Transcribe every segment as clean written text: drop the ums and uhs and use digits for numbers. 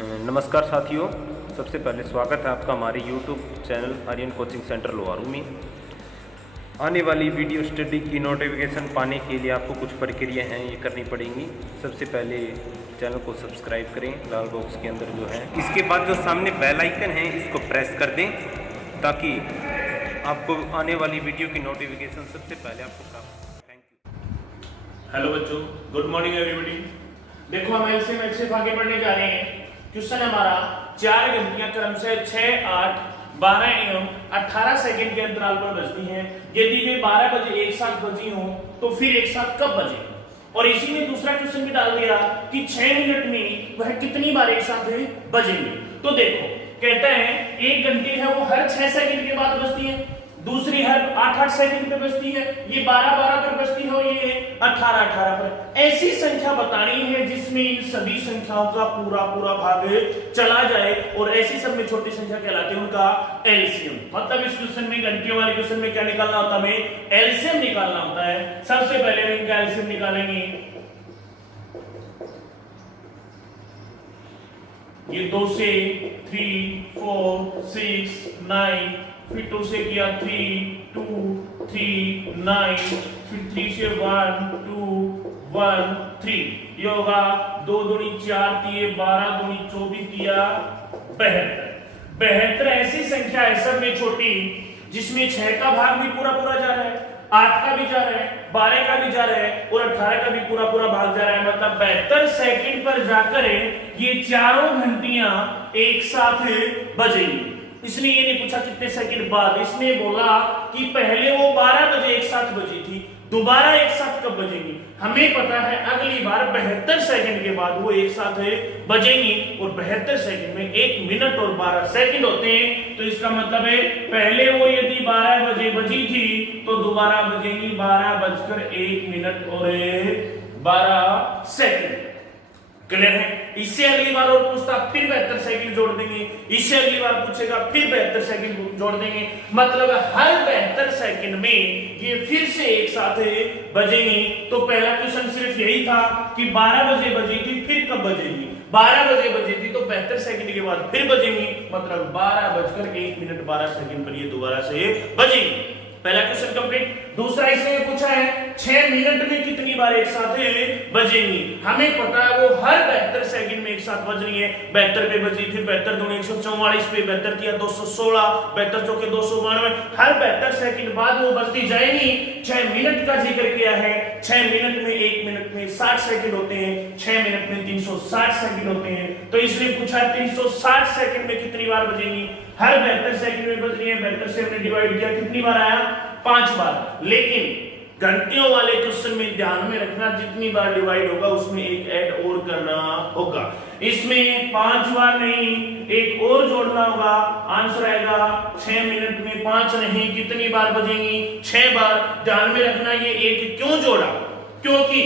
नमस्कार साथियों, सबसे पहले स्वागत है आपका हमारे YouTube channel Aryan coaching centre Loharu में। आने वाली वीडियो स्टडी की नोटिफिकेशन पाने के लिए आपको कुछ प्रक्रिया हैं ये करनी पड़ेंगी। सबसे पहले चैनल को सब्सक्राइब करें, लाल बॉक्स के अंदर जो है। इसके बाद जो सामने बेल आइकन है इसको प्रेस कर दें ताकि आपको आने वाली वीडियो की नोटिफिकेशन सबसे पहले आपको प्राप्त हो। Thank you. हेलो बच्चों, गुड मॉर्निंग एवरीबॉडी। देखो हम एलसीएम आगे बढ़ने जा रहे हैं। क्वेश्चन हमारा 4 घंटियां क्रम से 6, 8, 12 एवं 18 सेकंड के अंतराल पर बजती हैं। यदि वे 12 बजे एक साथ बजी हो तो फिर एक साथ कब बजे। और इसी में दूसरा क्वेश्चन भी डाल दिया कि 6 मिनट में वह कितनी बार एक साथ बजेंगे। तो देखो कहता है 1 घंटी है वो हर 6 सेकंड के बाद बजती है, दूसरी हर 8-8 सेकंड पे बजती है, ये 12-12 पर बजती है और ये 18-18 पर। ऐसी संख्या बतानी है जिसमें इन सभी संख्याओं का पूरा भाग चला जाए और ऐसी सब में छोटी संख्या कहलाती है उनका एलसीएम। मतलब इस क्वेश्चन में, घंटियों वाले क्वेश्चन में क्या निकालना होता है, हमें एलसीएम निकालना होता है। सबसे पहले हम इनका एलसीएम निकालेंगे। ये 2 से 3, 4, 6, 9, फिर 2 से किया 3, 2, 3, 9, फिर 3 से 1, 2, 1, 3। ये होगा 2 दूनी 4, 3 12, दूनी 24 किया 72। 72 ऐसी संख्या है सब में छोटी जिसमें 6 का भाग भी पूरा जा रहा है, 8 का भी जा रहा है, 12 का भी जा रहा है और 18 का भी पूरा भाग जा रहा है। मतलब 72 सेकंड पर जाकर ये चारों घंटियां एक साथ बजेंगी। इसलिए ये नहीं पूछा कितने सेकंड बाद, इसने बोला कि पहले वो 12 बजे एक साथ बजी थी, दोबारा एक साथ कब बजेंगी। हमें पता है अगली बार 72 सेकंड के बाद वो एक साथ बजेंगी और 72 सेकंड में 1 मिनट और 12 सेकंड होते हैं। तो इसका मतलब है पहले वो यदि 12 बजे बजी थी तो दोबारा बजेंगी 12:01 और 12 सेकंड। क्लियर है। इससे अगली बार और पूछता फिर 72 सेकंड जोड़ देंगे, इससे अगली बार पूछेगा फिर 72 सेकंड जोड़ देंगे। मतलब हर 72 सेकंड में ये फिर से एक साथ बजेंगी। तो पहला क्वेश्चन सिर्फ यही था कि 12 बजे बजी थी फिर कब बजेगी। 12 बजे बजी थी तो 72 सेकंड के बाद फिर बजेंगी, मतलब 12:01 12 सेकंड पर ये दोबारा से बजेगी। पहला क्वेश्चन कंप्लीट। दूसरा इसने पूछा है 6 मिनट में कितनी बार एक साथ बजेंगी। हमें पता है वो हर 72 सेकंड में एक साथ बज रही है। 72 पे बजी, फिर 72 दूनी 144 पे 72 किया 216, 72 चौके 292। हर 72 सेकंड बाद वो बजती जाएगी। 6 मिनट का जिक्र किया है। 6 मिनट में 1 मिनट में 60 सेकंड होते हैं, 6 मिनट में 360 सेकंड होते हैं। तो इसने पूछा 360 सेकंड में कितनी बार बजेंगी। हर 72 सेकंड में बज रही है, 72 से हमने डिवाइड किया, कितनी बार आया 5 बार। लेकिन घंटियों वाले क्वेश्चन में ध्यान में रखना जितनी बार डिवाइड होगा उसमें एक ऐड और करना होगा। इसमें 5 बार नहीं, एक और जोड़ना होगा। आंसर आएगा 6 मिनट में 5 नहीं, कितनी बार बजेंगी 6 बार। ध्यान में रखना ये एक क्यों जोड़ा, क्योंकि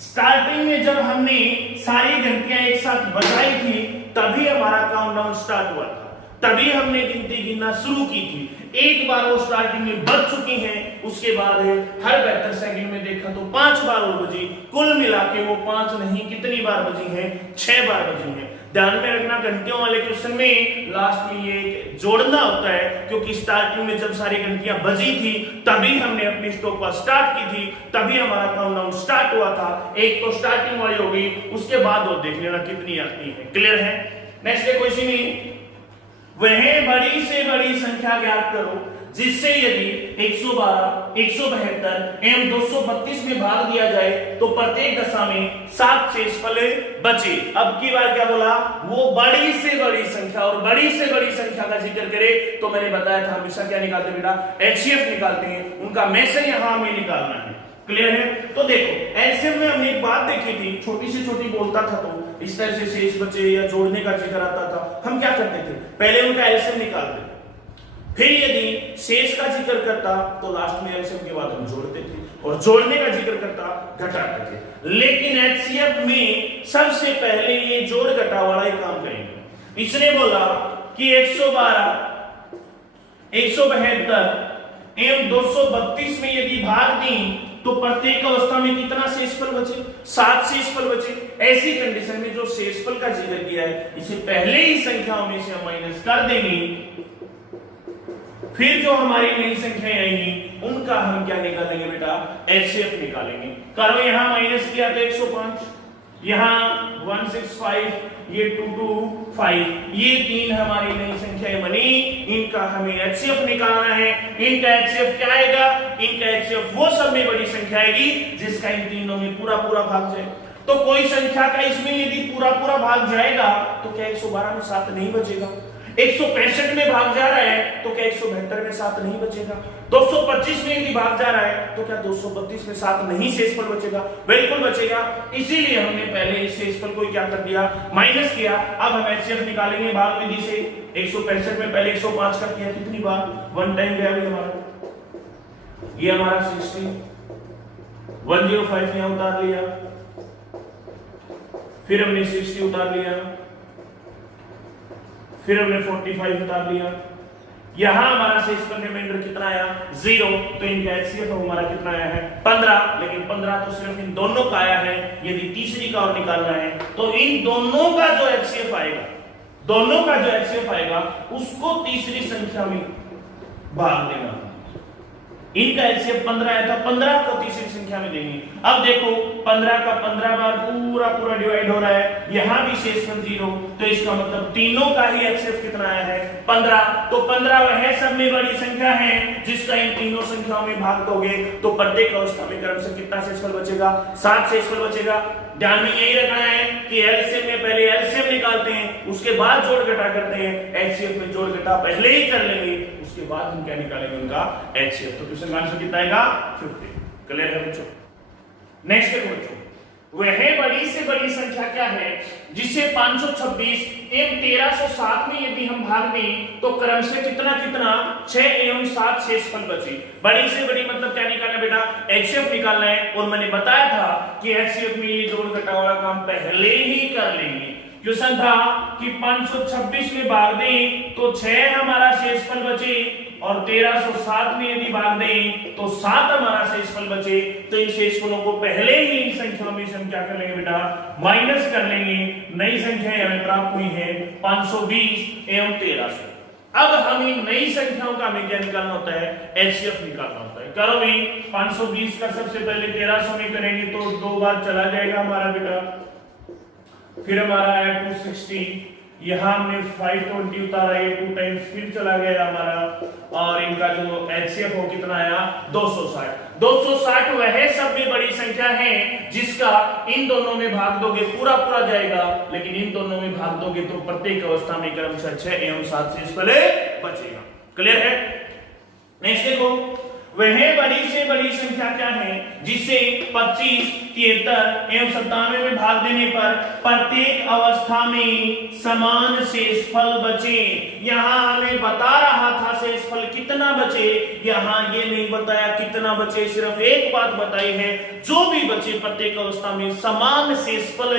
स्टार्टिंग में जब हमने सारी घंटियां एक साथ बजाई थी तभी हमारा काउंटडाउन स्टार्ट हुआ था, तभी हमने गिनती गिनना शुरू की थी। एक बार वो स्टार्टिंग में बज चुकी हैं, उसके बाद हर 72 सेकंड में देखा तो 5 बार और बजी। कुल मिला के वो 5 नहीं, कितनी बार बजी हैं 6 बार बजी हैं। ध्यान में रखना घंटियों वाले क्वेश्चन में लास्ट में ये जोड़ना होता है, क्योंकि स्टार्टिंग में जब सारी घंटियां बजी थी तभी हमने अपनी स्टॉपवॉच स्टार्ट की थी, तभी हमारा काउंटडाउन स्टार्ट हुआ था। एक तो स्टार्टिंग वाली हो गई, उसके बाद वो देख लेना कितनी आती है। क्लियर है। नेक्स्ट है क्वेश्चन में वह बड़ी से बड़ी संख्या ज्ञात करो जिससे यदि 112, 172 एवं 232 में भाग दिया जाए तो प्रत्येक दशा में 7 शेषफल बचे। अब की बार क्या बोला, वो बड़ी से बड़ी संख्या, और बड़ी से बड़ी संख्या का जिक्र करे तो मैंने बताया था हमेशा क्या निकालते बेटा, एचसीएफ निकालते हैं। उनका मैसेज यहां हमें निकालना है। क्लियर है। तो देखो एलसीएम में हमने एक बात देखी थी, छोटी से छोटी बोलता था तो इस तरह से शेष बचे या जोड़ने का जिक्र आता था, हम क्या करते थे, पहले उनका एलसीएम निकालते, फिर यदि शेष का जिक्र करता तो लास्ट में एलसीएम के बाद हम जोड़ते थे, और जोड़ने का जिक्र करता घटाते थे। लेकिन एचसीएफ में सबसे पहले ये जोड़ घटा वाला ही काम करेंगे। इसने बोला कि 112, 172 एवं 232 में यदि भाग दी तो प्रत्येक अवस्था में कितना शेषफल बचे? 7 शेषफल बचे। ऐसी कंडीशन में जो शेषफल का जिक्र किया है इसे पहले ही संख्याओं में से हम माइनस कर देंगे, फिर जो हमारी नई संख्याएं आएंगी उनका हम क्या निकालेंगे बेटा? एचसीएफ निकालेंगे। करो यहां माइनस किया तो 105, यहां 165, ये 225, ये 3 हमारी नई संख्याएं बनी, इनका हमें एचसीएफ निकालना है। इनका एचसीएफ क्या आएगा? इनका एचसीएफ वो सब में बड़ी संख्या आएगी जिसका इन तीनों में पूरा पूरा भाग जाए। तो कोई संख्या का इसमें यदि पूरा पूरा भाग जाएगा तो क्या 112 में 7 नहीं बचेगा? 165 में भाग जा रहा है तो क्या 172 में 7 नहीं बचेगा? 225 में यदि भाग जा रहा है तो क्या 232 में 7 नहीं शेषफल बचेगा? बिल्कुल बचेगा। इसीलिए हमने पहले इस शेषफल को क्या कर दिया? माइनस किया। अब हम एचसीएफ निकालेंगे भाग विधि से। 165 में पहले 105 का किया, कितनी बार? 1 टाइम गया भी हमारा, ये हमारा 60, 105 यहां उतार लिया, फिर हमने 60 उतार लिया, फिर हमने 45 उतार लिया। यहां हमारा शेषफल रिमाइंडर कितना आया? 0। तो इनका एचसीएफ हमारा कितना आया है? 15। लेकिन 15 तो सिर्फ इन दोनों का आया है। यदि तीसरी का और निकालना है तो इन दोनों का जो एचसीएफ आएगा, दोनों का जो एचसीएफ आएगा उसको तीसरी संख्या में भाग देना। इनका एचसीएफ 15 आया था, 15 को तीसरी संख्या में देंगे। अब देखो 15 का 15 बार पूरा पूरा डिवाइड हो रहा है, यहां भी शेषफल 0, तो इसका मतलब तीनों का ही एचसीएफ कितना आया है? 15। तो 15 वह सब में बड़ी संख्या है जिसका इन तीनों संख्याओं में भाग दोगे तो प्रत्येक अवस्था में क्रमशः कितना शेषफल बचेगा? 7 शेषफल बचेगा। ध्यान में यही रखना है कि एलसीएम में पहले एलसीएम निकालते हैं, उसके बाद जोड़ घटा करते हैं। एचसीएफ में जोड़ घटा पहले ही कर लेंगे, उसके बाद हम क्या निकालेंगे? उनका एचसीएफ। तो क्वेश्चन का आंसर कितना आएगा? 50। क्लियर है बच्चों? नेक्स्ट देखो बच्चों, वह बड़ी से बड़ी संख्या क्या है जिसे 526 एवं 1307 में यदि हम भाग दें तो क्रमशः कितना कितना 6 एवं 7 शेषफल बचे। बड़ी से बड़ी मतलब क्या निकालना बेटा? एचसीएफ निकालना है। और मैंने बताया था कि एचसीएफ में ये जोड़ घटाव वाला काम पहले ही कर लेंगे। क्वेश्चन था कि 526 में भाग दें तो 6 हमारा शेषफल बचे और 1307 में यदि भाग दें तो 7 हमारा शेषफल बचे। तो इन शेषफलों को पहले ही इन संख्याओं में से हम क्या कर लेंगे बेटा? माइनस कर लेंगे। नई संख्या हमें प्राप्त हुई है 520 एवं 1300। अब हम इन नई संख्याओं का हमें क्या निकालना होता है? एचसीएफ निकालना होता है। करो भाई 520 का सबसे पहले 1300 में करेंगे तो 2 बार चला जाएगा हमारा बेटा, फिर हमारा आया 260, यहां हमने 520 उतारा, ये 2 टाइम्स फिर चला गया हमारा, और इनका जो एचसीएफ हो कितना आया? 260। 260 वह सब में बड़ी संख्या है जिसका इन दोनों में भाग दोगे पूरा पूरा जाएगा, लेकिन इन दोनों में भाग दोगे तो प्रत्येक अवस्था में क्रमशः 6 एवं 7 शेषफल बचेगा। क्लियर है? नेक्स्ट देखो, वह बड़ी से बड़ी संख्या क्या है जिसे 25, 73 एवं 97 में भाग देने पर प्रत्येक अवस्था में समान शेषफल बचे। यहां हमें बता रहा था शेषफल कितना बचे, यहां ये नहीं बताया कितना बचे, सिर्फ एक बात बताई है जो भी बचे प्रत्येक अवस्था में समान शेषफल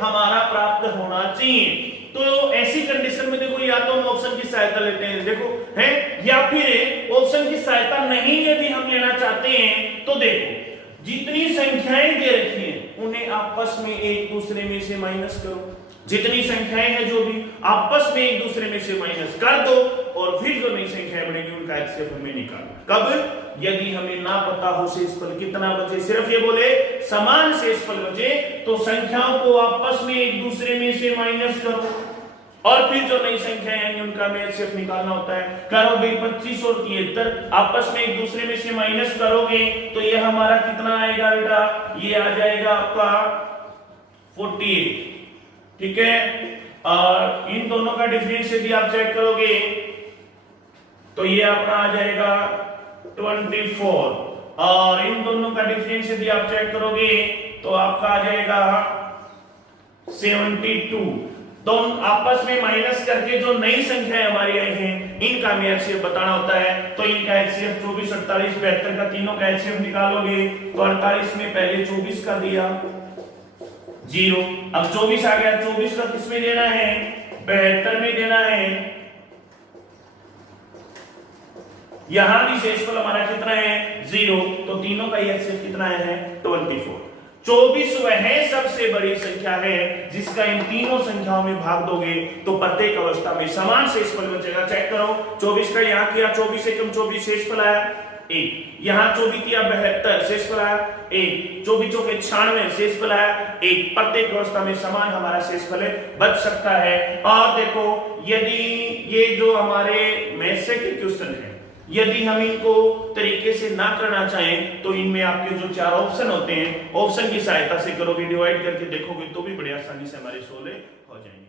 हमारा प्राप्त होना चाहिए। तो ऐसी कंडीशन में देखो या तो हम ऑप्शन की सहायता लेते हैं, देखो है, या फिर ऑप्शन की सहायता नहीं यदि हम लेना चाहते हैं तो देखो जितनी संख्याएं दे रखी हैं उन्हें आपस में एक दूसरे में से माइनस करो। जितनी संख्याएं हैं जो भी आपस में एक दूसरे में से माइनस कर दो और फिर जो नई संख्याएं बनेगी उनका एचसीएफ हमें निकालना। कब? यदि हमें ना पता हो शेषफल कितना बचे, सिर्फ ये बोले समान शेषफल बचे तो संख्याओं को आपस में एक दूसरे में से माइनस करो और फिर जो नई संख्याएं आएंगी उनका हमें एचसीएफ निकालना होता है। करो भाई 25 और 73 आपस में एक दूसरे में से माइनस करोगे तो ये हमारा कितना आएगा बेटा? ये आ जाएगा आपका 48। ठीक है, और इन दोनों का डिफरेंस यदि आप चेक करोगे तो ये अपना आ जाएगा 24 और इन दोनों का डिफरेंस यदि आप चेक करोगे तो आपका आ जाएगा 72। दोनों आपस में माइनस करके जो नई संख्याएं हमारी आई हैं इनका हमें एचसीएफ बताना होता है। तो इनका एचसीएफ 24, 48, 72 का तीनों का एचसीएफ निकालोगे तो 48 में पहले 24 का दिया 0, अब 24 आ गया, 24 का किसमें देना है? 72 में देना है। यहां भी शेषफल हमारा कितना है 0, तो तीनों का एचसीएफ कितना है 24। 24 वह सबसे बड़ी संख्या है जिसका इन तीनों संख्याओं में भाग दोगे तो प्रत्येक अवस्था में समान शेषफल बचेगा। चेक करो 24 का यहां किया 24 एकम 24 शेषफल आया 1, यहां 24 किया 72 शेषफल आया 1, 24 चौके 96 शेषफल आया 1। प्रत्येक अवस्था में समान हमारा शेषफल बच सकता है। और देखो यदि ये जो हमारे मैथ के क्वेश्चन है यदि हम इनको तरीके से ना करना चाहें तो इनमें आपके जो 4 ऑप्शन होते हैं ऑप्शन की सहायता से करो, डिवाइड करके देखोगे तो भी बड़ी आसानी से हमारे सोल्व हो जाएंगे।